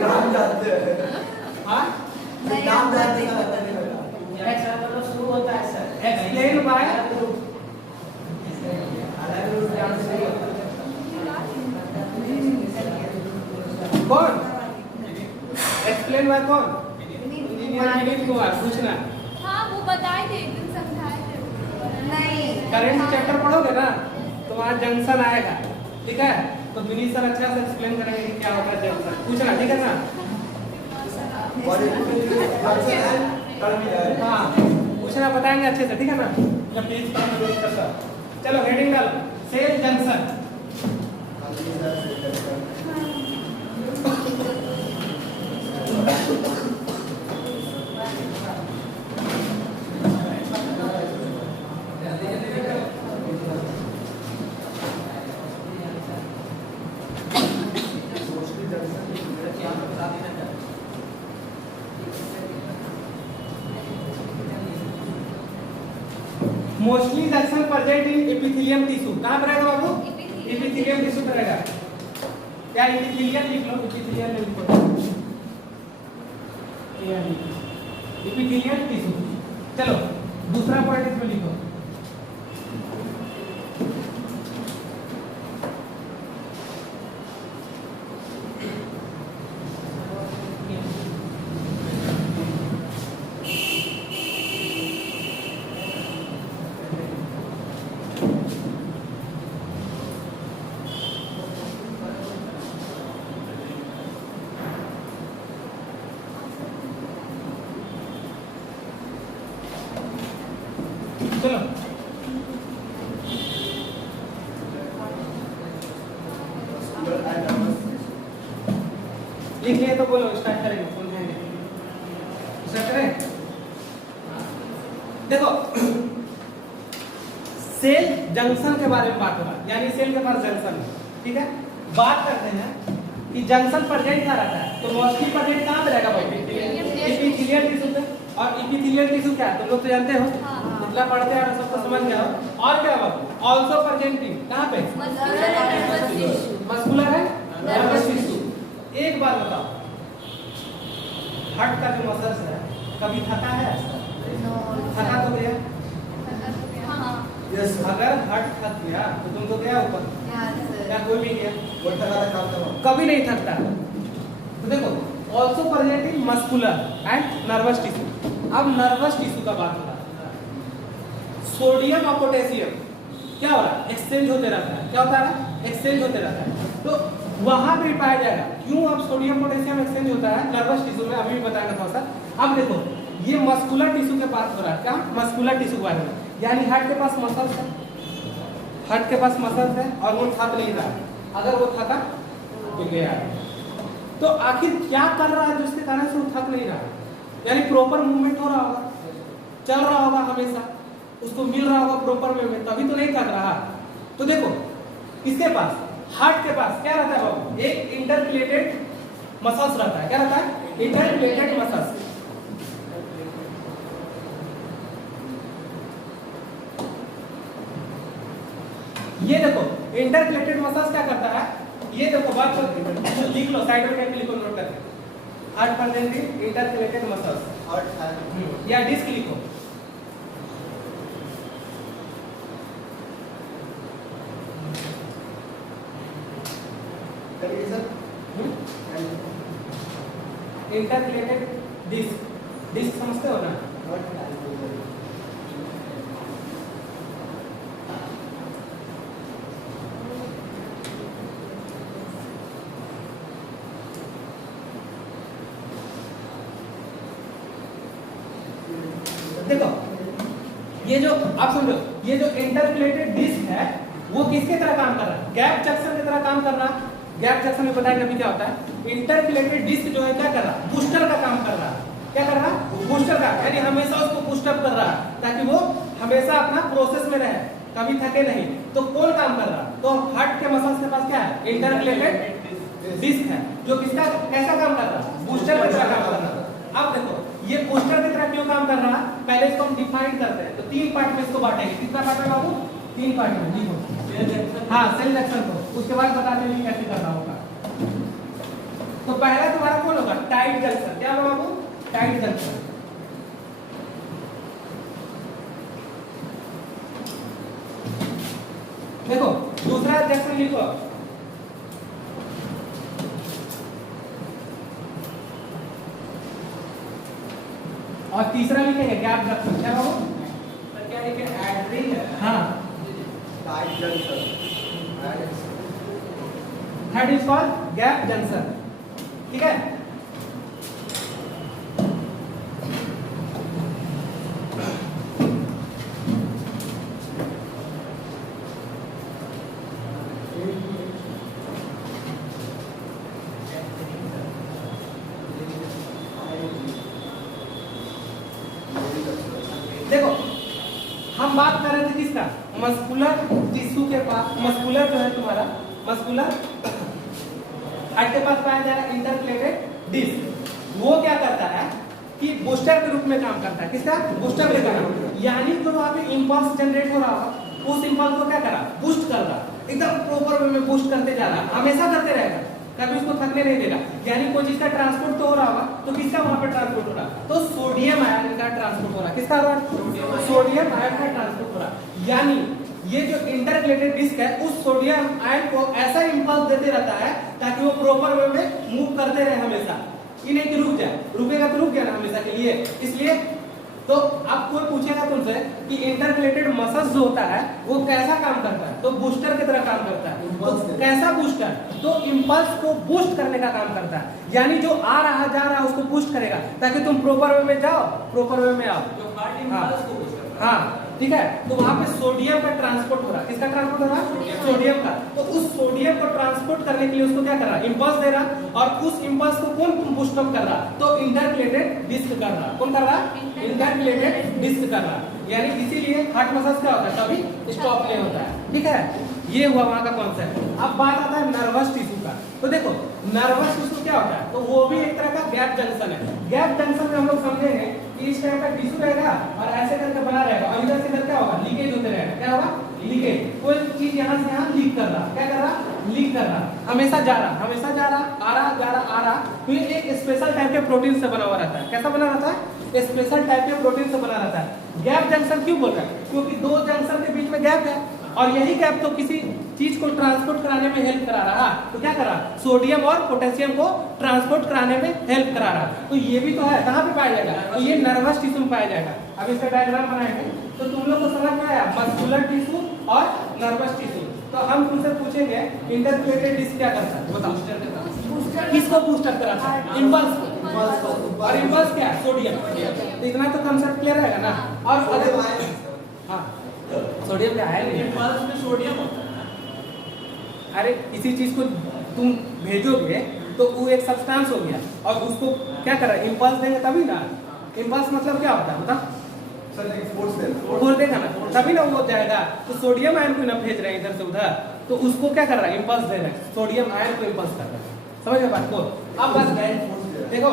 नाम जानते हैं। हाँ नाम जानते हैं, पता नहीं पता। शुरू होता है सर, एक्सप्लेन बाय कौन? एक्सप्लेन बाय कौन? विनीत कुमार। पूछना हाँ वो बताए थे, एक दिन समझाए थे। नहीं करेंट चैप्टर पढ़ोगे ना तो वहाँ जंक्शन आएगा, ठीक है। तो विनीत सर अच्छा से एक्सप्लेन करेंगे कि क्या होता है जंक्शन, पूछना, ठीक है ना? हाँ पूछना, बताएंगे अच्छे से, ठीक है ना? जब प्लीज करता। चलो हेडिंग डालो, cell junction. Mostly junction present in epithelium tissue. कहाँ पर रहेगा बाबू? एपिथेलियम टिश्यू पर रहेगा। क्या एपिथेलियम लिख लो, एपिथेलियम लिखो, एपिथेलियम टिश्यू। चलो दूसरा पॉइंट इसमें लिखो, चलो लिख लिए तो बोलो, स्टार्ट करेंगे, कौन जाएंगे? स्टार्ट करें। देखो सेल जंक्शन के बारे में बात हो रहा है, यानी सेल के पास जंक्शन है, ठीक है। बात करते हैं कि जंक्शन प्रेजेंट कहाँ रहता है, तो मोस्टली प्रेजेंट कहाँ पे रहेगा भाई? एपिथेलियल टिश्यू पे। और एपिथेलियल टिश्यू क्या है, तुम लोग तो जानते हो, जितना पढ़ते हैं सबको समझ गया हो। और क्या बाबू, ऑल्सो प्रेजेंटिंग कहाँ पे? मस्कुलर है, नर्वस टिश्यू। एक बार बताओ, हार्ट का जो मसल्स है कभी थका है? थका तो गया। यस अगर हार्ट थक गया तो तुम तो गया ऊपर, या कोई भी गया? वो तक काम करो। कभी नहीं थकता। तो देखो also present in muscular and nervous tissue. अब नर्वस टिश्यू का बात हो रहा है। सोडियम और पोटेशियम क्या हो रहा है? एक्सचेंज होते रहता है। क्या होता है? एक्सचेंज होते रहता है। तो वहां पे पाया जाएगा क्यों अब सोडियम पोटेशियम एक्सचेंज होता है नर्वस टिश्यू में, अभी भी बताएंगे थोड़ा सा। अब देखो ये मस्कुलर टिश्यू के पास हो रहा है। क्या? मस्कुलर टिश्यू के बारे में, यानी हार्ट के पास मसल्स है, हार्ट के पास मसल्स है और वो थक नहीं रहा। अगर वो थका तो गया। तो आखिर क्या कर रहा है जिसके कारण से वो थक नहीं रहा? यानी प्रॉपर मूवमेंट हो रहा होगा, चल रहा होगा, हमेशा उसको मिल रहा होगा प्रॉपर मूवमेंट, तभी तो नहीं थक रहा। तो देखो इसके पास, हार्ट के पास क्या रहता है बाबू? एक इंटरप्लेटेड मसल्स रहता है। क्या रहता है? इंटरप्लेटेड मसल्स। ये देखो इंटरप्लेटेड मसल्स क्या करता है, ये देखो बात लिख लो, साइड में लिखो, नोट करके। हार्ट प्रेजेंटिंग इंटरप्लेटेड मसल्स या डिस्क लिखो। इंटरप्लेटेड डिस्क, डिस्क समझते हो ना? देखो ये जो आप समझो, ये जो इंटरप्लेटेड डिस्क है वो किसके तरह काम कर रहा है? गैप जंक्शन की तरह काम कर रहा है। गैप जंक्शन में बताएंगे अभी क्या होता है। इंटरप्लेटेड डिस्क जो है क्या कर रहा है? बूस्टर का काम कर रहा है। क्या कर रहा है? बूस्टर का, यानी हमेशा उसको बूस्ट अप कर रहा है ताकि वो हमेशा अपना प्रोसेस में रहे, कभी थके नहीं। तो कौन काम कर रहा है? तो हार्ट के मसल्स के पास क्या है? इंटरप्लेटेड डिस्क है, जो किसका कैसा काम कर रहा है? बूस्टर की तरह काम कर रहा है। अब देखो ये बूस्टर की तरह क्यों काम कर रहा है, पहले इसको हम डिफाइन करते हैं। तो 3 पार्ट में इसको बांटेंगे। कितना पार्ट में बाबू? 3 पार्ट में। लिखो हाँ, सेल जंक्शन को, उसके बाद बताते हैं कैसे करना होगा। तो पहला तुम्हारा कौन होगा? Tight junction. क्या होगा बाबू? Tight junction. देखो दूसरा जंक्शन लिखो, और तीसरा लिखेंगे गैप जंक्शन। क्या बाबू? सर क्या लिखे? एड्रिंग है। हाँ, tight junction. Third is called gap junction. ठीक है। देखो हम बात कर रहे थे किसका? मस्कुलर टिश्यू के पास, मस्कुलर जो है तुम्हारा, मस्कुलर हार्ट के पास पाया जा रहा है इंटरप्लेटेड डिस्क। वो क्या करता है कि बूस्टर के रूप में काम करता है। किसका? बूस्टर के काम। यानी जो वहां पे इंपल्स जनरेट हो रहा होगा, उस इंपल्स को क्या करा? बूस्ट कर रहा, एकदम प्रॉपर वे में बूस्ट करते जा रहा, हमेशा करते रहेगा, कभी उसको थकने नहीं देगा। यानी कोई चीज का ट्रांसपोर्ट तो हो रहा होगा, तो किसका वहां पे ट्रांसपोर्ट हो रहा? तो सोडियम आयन का ट्रांसपोर्ट हो रहा। किसका हो रहा? सोडियम आयन का ट्रांसपोर्ट हो रहा। यानी ये जो इंटरप्लेटेड डिस्क है उस सोडियम आयन को ऐसा इंपल्स देते रहता है ताकि वो प्रॉपर वे में मूव करते रहे हमेशा। ये नहीं कि रुक जाए, रुकेगा तो रुक गया ना हमेशा के लिए। इसलिए तो अब कोई पूछेगा तुमसे कि इंटरप्लेटेड मसल्स जो होता है वो कैसा काम करता है, तो बूस्टर की तरह काम करता है। तो कैसा बूस्टर? तो इंपल्स को बूस्ट करने का काम करता है। यानी जो आ रहा जा रहा है उसको बूस्ट करेगा ताकि तुम प्रॉपर वे में जाओ, प्रॉपर वे में आओ। जो हार्ट इंपल्स को बूस्ट करता हाँ ठीक है, तो वहां पे सोडियम का ट्रांसपोर्ट हो रहा है। किसका ट्रांसपोर्ट हो रहा है? सोडियम का। तो उस सोडियम को ट्रांसपोर्ट करने के लिए उसको क्या कर रहा है? इंपल्स दे रहा, और उस इंपल्स को कौन बूस्ट अप कर रहा? तो इंटरकलेटेड डिस्क कर रहा। कौन कर रहा? इंटरकलेटेड डिस्क कर रहा। यानी इसीलिए हार्ट मसल्स क्या होता है, कभी स्टॉप नहीं होता है। ठीक है, ये हुआ वहां का कॉन्सेप्ट। अब बात आता है नर्वस टिश्यू का। तो देखो नर्वस टिश्यू क्या होता है, तो वो भी एक तरह का गैप जंक्शन है। गैप जंक्शन में हम लोग समझेंगे कि इस टाइप का टिश्यू रहेगा और ऐसे करके बना रहेगा, और इधर से इधर क्या होगा? लीकेज होते रहेगा। क्या होगा? लीकेज। कोई चीज यहाँ से यहाँ लीक कर रहा, क्या कर रहा? लीक कर रहा, हमेशा जा रहा, हमेशा जा रहा, आ रहा, जा रहा, आ रहा। तो ये एक स्पेशल टाइप के प्रोटीन से बना हुआ रहता है। कैसा बना रहता है? स्पेशल टाइप के प्रोटीन से बना रहता है। गैप जंक्शन क्यों बोल रहा है? क्योंकि दो जंक्शन के बीच में गैप है, और यही गैप तो किसी चीज को ट्रांसपोर्ट कराने में हेल्प करा रहा। तो क्या करा? सोडियम और पोटेशियम को ट्रांसपोर्ट कराने में हेल्प करा रहा। तो ये भी तो है, कहाँ पे पाया जाएगा? तो ये नर्वस टिश्यू में पाया जाएगा। अब इसका डायग्राम बनाएंगे तो तुम लोग को समझ में आया मस्कुलर टिश्यू और नर्वस टिश्यू। तो हम तुमसे पूछेंगे इंटरकलेटेड डिस्क क्या करता है, बताओ। किसको बूस्टर कराता है? इंपल्स। और इंपल्स क्या है? सोडियम। तो इतना तो कंसेप्ट क्लियर रहेगा ना। और अगर हाँ सोडियम क्या है? इंपल्स में सोडियम होता है। अरे किसी चीज को तुम भेजोगे तो वो एक सब्सटेंस हो गया, और उसको क्या कर रहा है? इंपल्स देंगे तभी ना। इंपल्स मतलब क्या होता है बता? फोर्स देगा ना, तभी ना वो जाएगा। तो सोडियम आयन को ना भेज रहे हैं इधर से उधर, तो उसको क्या कर रहा है? इंपल्स दे रहा है। सोडियम आयन को इंपल्स कर रहा है। समझ गए बात को? अब बस देखो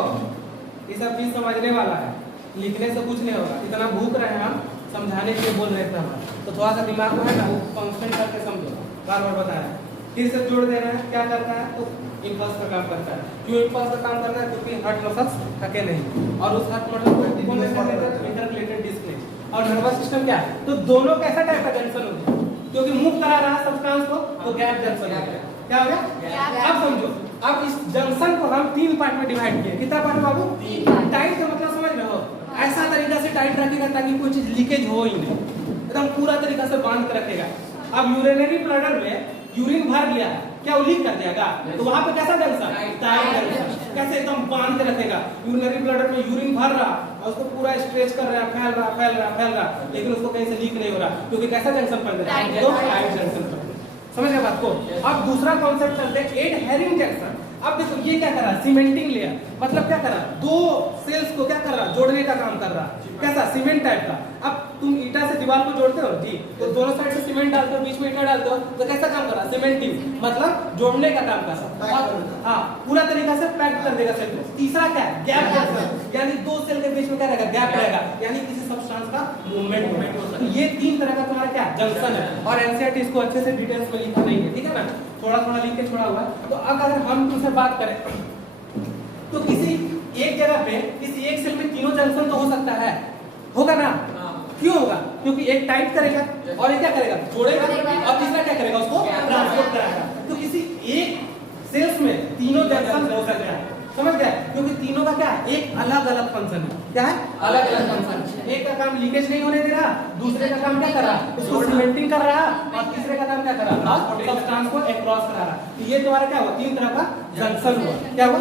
ये सब चीज समझने वाला है, लिखने से कुछ नहीं होगा। इतना भूख रहे हैं हम, समझाने के लिए बोल रहे थे हम, तो थोड़ा सा दिमाग में है ना वो कांस्टेंट करके समझो। बार बार बता रहा है, फिर से जोड़ दे रहे हैं। क्या करता है? तो इंपल्स का काम करता है। क्यों इंपल्स का काम करता है? क्योंकि हार्ट मसल्स थके नहीं, और उस हार्ट मसल को इंटरकलेटेड डिस्क नहीं। और नर्वस सिस्टम क्या है? तो दोनों कैसा टाइप का जंक्शन होता है? क्योंकि मूव करा रहा है सब्सटेंस को, तो गैप जंक्शन हो गया। क्या हो गया? अब समझो, अब इस जंक्शन को हम 3 पार्ट में डिवाइड किए। कितना पार्ट बाबू? 3। टाइट का मतलब समझ रहे हो? ऐसा तरीका से टाइट रखेगा ताकि कोई चीज लीकेज हो ही नहीं, एकदम पूरा तरीका से बांध कर रखेगा। अब यूरिनरी ब्लडर में यूरिन भर गया, क्या वो लीक कर देगा? तो वहां पे कैसा जंक्शन? Tight junction. कैसे? एकदम बांध के रखेगा। यूरिनरी ब्लडर में यूरिन भर रहा और उसको पूरा स्ट्रेच कर रहा है, फैल रहा, फैल रहा, फैल रहा, लेकिन उसको कहीं से लीक नहीं हो रहा, क्योंकि कैसा जंक्शन बन रहा है? तो टाइट जंक्शन। समझ गए बात को? अब दूसरा कॉन्सेप्ट चलते हैं एड हेरिंग जंक्शन। अब देखो ये क्या कर रहा है? Cementing layer. मतलब क्या कर रहा है? दो सेल्स को क्या कर रहा है? जोड़ने का काम कर रहा है। कैसा? सीमेंट टाइप का। अब तुम ईटा से दीवार को जोड़ते हो जी, तो दोनों साइड से सीमेंट डालते हो, बीच में ईटा डालते हो, तो कैसा काम कर रहा है? सीमेंटिंग, मतलब जोड़ने का काम कर रहा है। हाँ, पूरा तरीका से पैक कर देगा सेल को। तीसरा क्या है? गैप जंक्शन, यानी दो सेल के बीच में क्या रहेगा? गैप रहेगा, यानी किसी सब्सटेंस का मूवमेंट हो सकता है। ये 3 तरह का तुम्हारा क्या? जंक्शन है। और एनसीईआरटी इसको अच्छे से डिटेल्स में लिखा नहीं है, ठीक है ना, थोड़ा थोड़ा लिख के छोड़ा हुआ है। तो अब अगर हम तुमसे बात करें तो किसी एक जगह पे किसी एक सेल में तीनों जंक्शन तो हो सकता है, होगा ना? क्यों होगा? क्योंकि एक टाइट करेगा और एक क्या करेगा? जोड़ेगा, और तीसरा क्या करेगा? उसको ट्रांसपोर्ट कराएगा। तो किसी एक सेल्स में तीनों जंक्शन हो सकता है। समझ गए? क्योंकि तीनों का क्या है? एक अलग अलग फंक्शन है। क्या है? अलग अलग फंक्शन। एक का काम लीकेज नहीं होने दे रहा, दूसरे का काम क्या कर रहा? उसको सीमेंटिंग कर रहा, और तीसरे का काम क्या कर रहा? सब्सटेंस को अक्रॉस करा रहा। तो ये तुम्हारा क्या हुआ? 3 तरह का जंक्शन हुआ। क्या हुआ?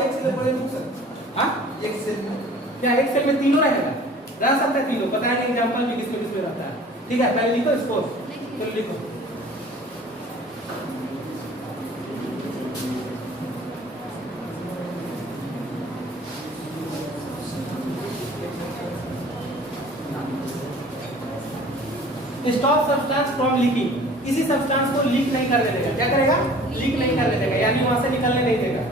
हाँ, एक सेल में क्या? एक सेल में तीनों रहेगा, रह सकता है तीनों। पता नहीं एग्जांपल भी किसमें किसमें रहता है। ठीक है, पहले लिखो इसको, चलो लिखो। Stop substance from leaking. किसी सब्सटेंस को लीक नहीं करने देगा। क्या करेगा? लीक नहीं करने देगा, यानी वहां से निकलने नहीं देगा।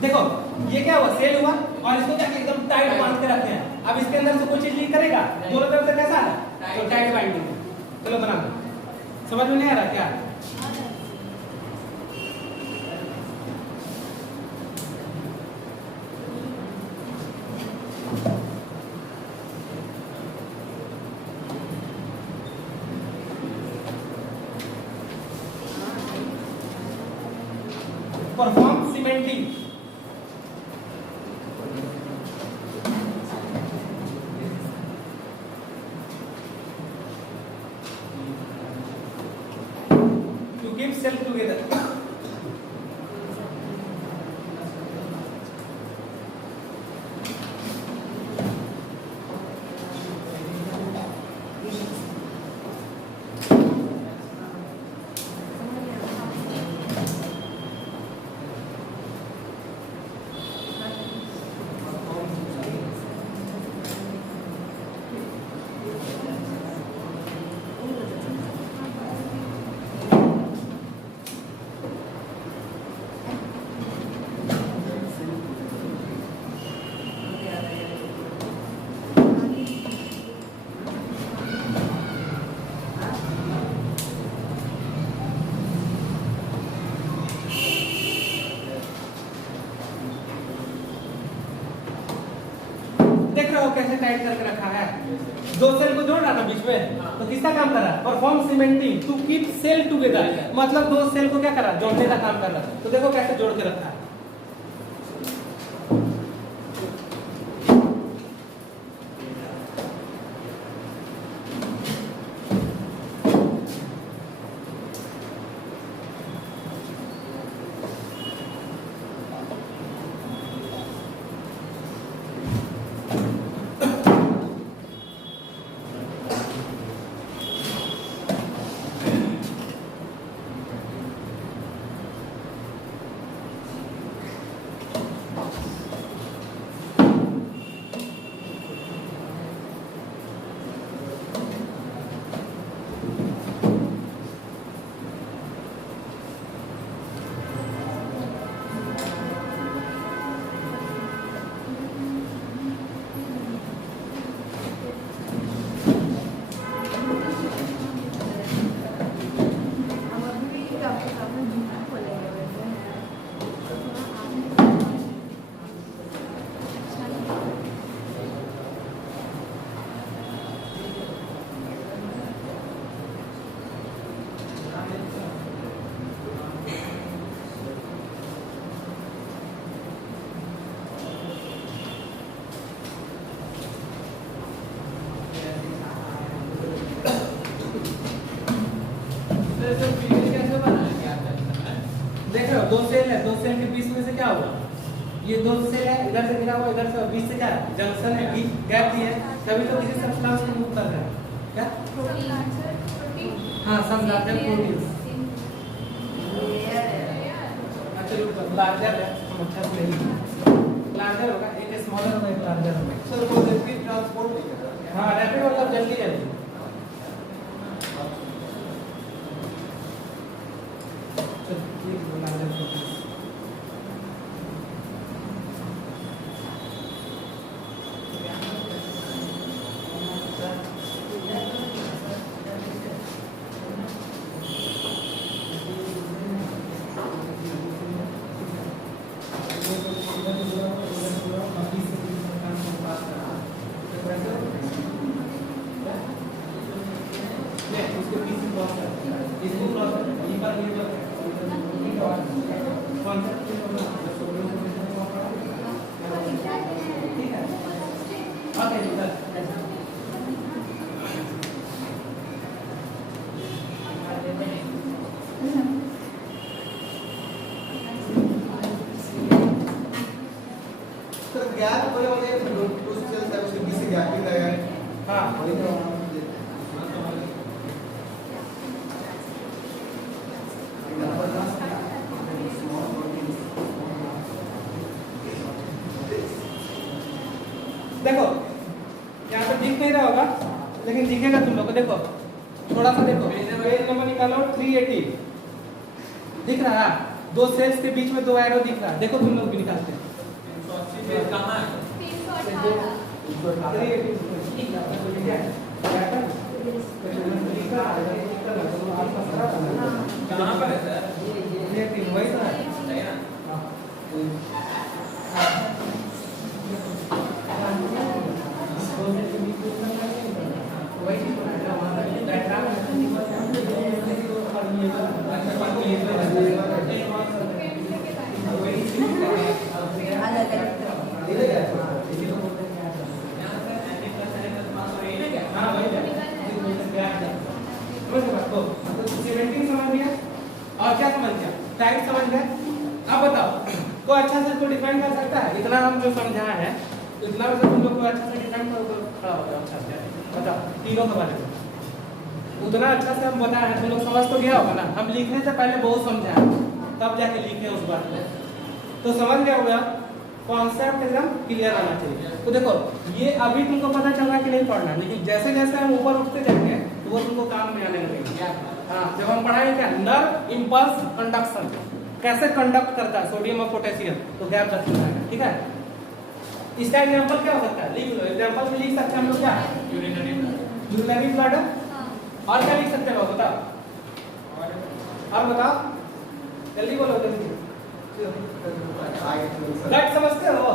देखो ये क्या हुआ? सेल हुआ, और इसको क्या एकदम टाइट बांध के रखे हैं। अब इसके अंदर से कोई चीज लीक करेगा, दोनों तरफ से कैसा है? तो टाइट बाइंडिंग। चलो बना दो। समझ में नहीं आ रहा क्या? Perform cementing. कैसे टाइट करके रखा है, दो सेल को जोड़ रहा था बीच में, तो किसका काम कर रहा है, perform cementing to keep cell together, मतलब दो सेल को क्या कर रहा है, जोड़ने का काम कर रहा है। तो देखो कैसे जोड़ के रखा है। देख रहे हो दो सेल है, दो सेल के बीच में से क्या हुआ, ये दो सेल है, इधर से गिरा हुआ, इधर से बीच से क्या है, जंक्शन है, बीच गैप दिया है, तभी तो किसी सब्सटेंस को मूव कर रहा है क्या, हाँ सम लार्जर प्रोटीन्स। अच्छा लार्जर है, हम अच्छा से नहीं, लार्जर होगा, एक स्मॉलर होगा, एक लार्जर होगा। सर वो रैपिड ट्रांसपोर्ट नहीं कर रहा। हाँ रैपिड मतलब जल्दी जल्दी। सर गैप बोले वाले टू सेल्स है उसके बीच से गैप भी रहेगा। हाँ देखो यहाँ पे दिख नहीं रहा होगा लेकिन दिखेगा तुम लोग को, देखो थोड़ा सा देखो, पेज नंबर निकालो 380 दिख रहा है, दो सेल्स के बीच में दो एरो दिख रहा है, देखो तुम लोग भी निकालते हैं। कहाँ है? 380 कहाँ पर है सर? ये तीन वही तो है। नहीं ना? और क्या समझ गया, टाइट समझ गया। अब बताओ कोई अच्छा से इसको डिफाइन कर सकता है, इतना हम जो समझा है इतना में से तुम लोग को अच्छा से डिफाइन करो, खड़ा हो जाओ अच्छा से बताओ तीनों के बारे में। उतना अच्छा से हम बताया है, तुम लोग समझ तो गया होगा ना, हम लिखने से पहले बहुत समझाया तब जाके लिखे उस बात को, तो समझ गया होगा, कॉन्सेप्ट एकदम क्लियर आना चाहिए। तो देखो ये अभी तुमको पता चल रहा है कि नहीं पढ़ना, लेकिन जैसे जैसे हम ऊपर उठते जाएंगे तो वो तुमको काम में आने लगेगा। हाँ जब हम पढ़ाएंगे क्या, नर्व इम्पल्स कंडक्शन कैसे कंडक्ट करता है सोडियम और पोटेशियम, तो गैप रख है, ठीक है। इसका एग्जांपल क्या हो सकता है, लिख लो, एग्जांपल में लिख सकते हैं हम लोग क्या, यूरिनरी ब्लैडर, और क्या लिख सकते हैं बताओ, और बताओ जल्दी बोलो जल्दी। गट समझते हो,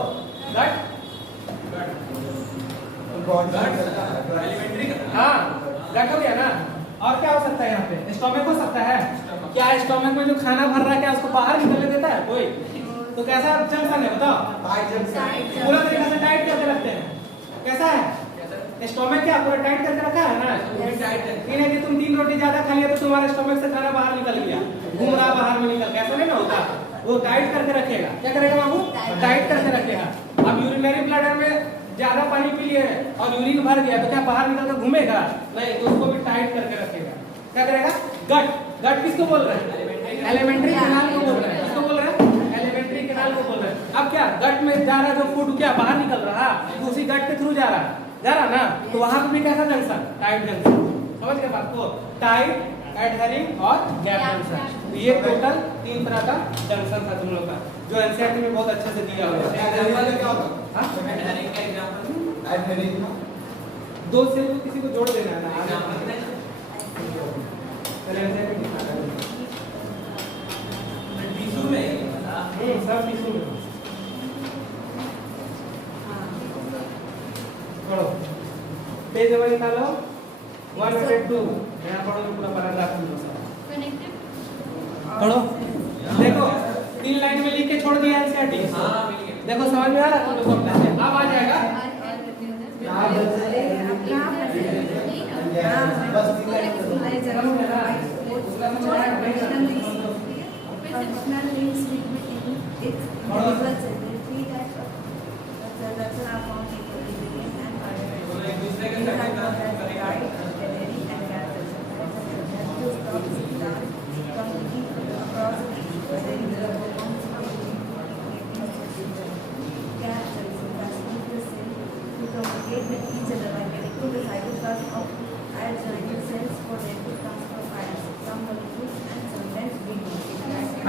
गट एलिमेंट्री का हाँ गट हो गया ना। और क्या हो सकता है यहाँ पे? स्टोमक हो सकता है। क्या स्टोमक में जो खाना भर रहा है क्या उसको बाहर निकलने देता है कोई? तो कैसा जंक्शन है बताओ? पूरा तरीके से टाइट करके रखते हैं। कैसा है स्टोमक? क्या पूरा टाइट करके रखा है ना? ये नहीं कि तुम 3 रोटी ज्यादा खा लिया तो तुम्हारे स्टोमक से खाना बाहर निकल गया, घूम रहा बाहर में निकल गया, ऐसा नहीं ना होता। वो टाइट करके रखेगा। क्या करेगा बाबू? टाइट करके रखेगा। अब यूरिनरी ब्लैडर में ज्यादा पानी पी लिए और यूरिन भर गया तो क्या बाहर निकल कर घूमेगा? नहीं, तो उसको भी टाइट करके रखेगा। क्या करेगा? गट। गट किसको बोल रहे हैं? एलिमेंट्री कैनाल को बोल रहे हैं। किसको बोल रहे हैं? एलिमेंट्री कैनाल को बोल रहे हैं। अब क्या गट में जा रहा जो फूड क्या बाहर निकल रहा है, उसी गट के थ्रू जा रहा ना, तो वहां पे भी कैसा जंक्शन? Tight junction. समझ गए बात को? टाइट, एडहेरिंग और गैप जंक्शन। ये टोटल 3 तरह का जंक्शन था तुम लोग का, जो एनसीईआरटी में बहुत अच्छे से दिया हुआ है। एडहेरिंग का एग्जांपल दो सेल को किसी को जोड़ देना है ना टिश्यू में सब टिश्यू में। पढ़ो पेज नंबर निकालो 102। यहाँ पढ़ो जो पूरा पैराग्राफ कनेक्टिव पढ़ो। देखो 3 लाइन में लिख के छोड़ दिया एनसीईआरटी। देखो समझ में आ रहा है तुम लोगों को? अब आ जाएगा। दूसरे के साथ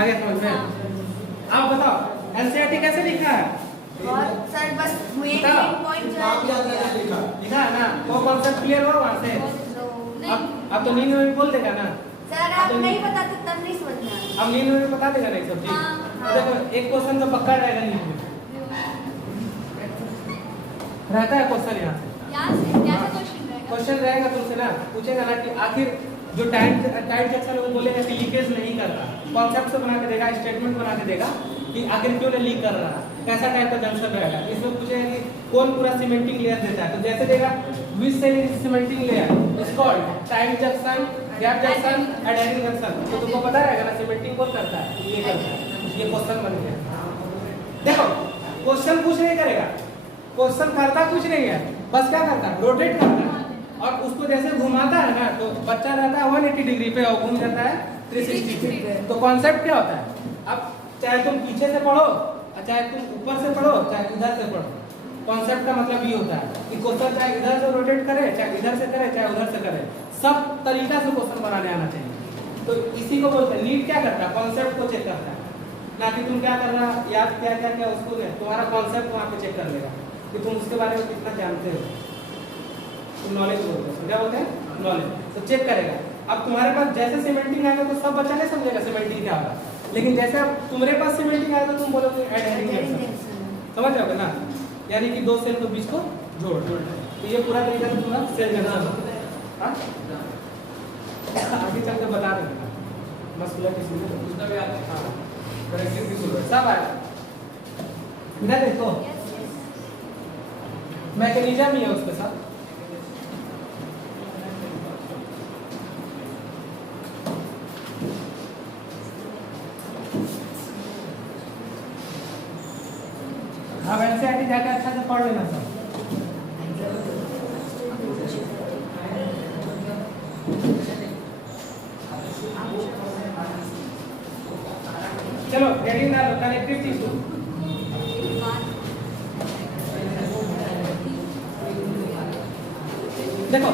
आगे समझ में? आप बताओ एनसीईआरटी कैसे लिखा है? और सर बस मेन पॉइंट जो है लिखा है ना? वो कॉन्सेप्ट क्लियर हुआ वहां से? अब तो नींद में बोल देगा ना? सर आप नहीं बताते तब नहीं समझना। अब नींद में बता देगा ना एक सब चीज। हाँ। देखो एक क्वेश्चन तो पक्का रहेगा नींद में। रहता है क्वेश्चन यहाँ से। यहाँ से क्या क्वेश्चन रहेगा? क्वेश्चन रहेगा तुमसे ना, पूछेगा ना कि आखिर जो टाइट जंक्शन है वो बोलेगा कि लीकेज नहीं कर रहा, कॉन्सेप्ट से बना के देगा, स्टेटमेंट बना के देगा कि आखिर क्यों नहीं लीक कर रहा, कैसा टाइप का जंक्शन रहेगा। इसमें पूछेगा कि कौन पूरा सीमेंटिंग लेयर देता है, तो जैसे देगा which cell is cementing layer is called tight junction, gap junction, adhering junction. तो तुमको पता रहेगा ना सीमेंटिंग कौन करता है, ये करता है। ये क्वेश्चन बन गया। देखो क्वेश्चन कुछ नहीं करेगा, क्वेश्चन करता कुछ नहीं है, बस क्या करता है? रोटेट करता है और उसको जैसे घुमाता है ना तो बच्चा रहता है 180 डिग्री पे और घूम जाता है 360 पे। तो कॉन्सेप्ट क्या होता है? अब चाहे तुम पीछे से पढ़ो, चाहे तुम ऊपर से पढ़ो, चाहे इधर से पढ़ो, कॉन्सेप्ट का मतलब ये होता है कि क्वेश्चन चाहे इधर से रोटेट करे, चाहे इधर से करे, चाहे उधर से करे, सब तरीका से क्वेश्चन बनाने आना चाहिए। तो इसी को बोलते हैं नीट। क्या करता है? कॉन्सेप्ट को चेक करता है, ना कि तुम क्या कर रहा याद क्या क्या क्या उसको नहीं, तुम्हारा कॉन्सेप्ट वहाँ पे चेक कर लेगा कि तुम उसके बारे में कितना जानते हो। तुम नॉलेज बोलते हो, क्या बोलते हैं? नॉलेज। तो चेक करेगा। अब तुम्हारे पास जैसे सीमेंटिंग आएगा तो सब बच्चा नहीं समझेगा सीमेंटिंग क्या होगा, लेकिन जैसे अब तुम्हारे पास सीमेंटिंग आएगा तो तुम बोलोगे एडहेरिंग जंक्शन। समझ जाओगे ना? यानी कि 2 सेल के बीच को जोड़। तो ये पूरा तरीका से पूरा सेल जंक्शन। हाँ आगे चल के बता देंगे मस्कुलर टिश्यू में उसका भी आता है। हाँ कनेक्टिव टिश्यू सब आएगा। इधर देखो मैकेनिज्म ही है उसके साथ। अब एनसीईआरटी जाकर अच्छा से पढ़ लेना सब। चलो हेडिंग डालो कनेक्टिव टिश्यू। देखो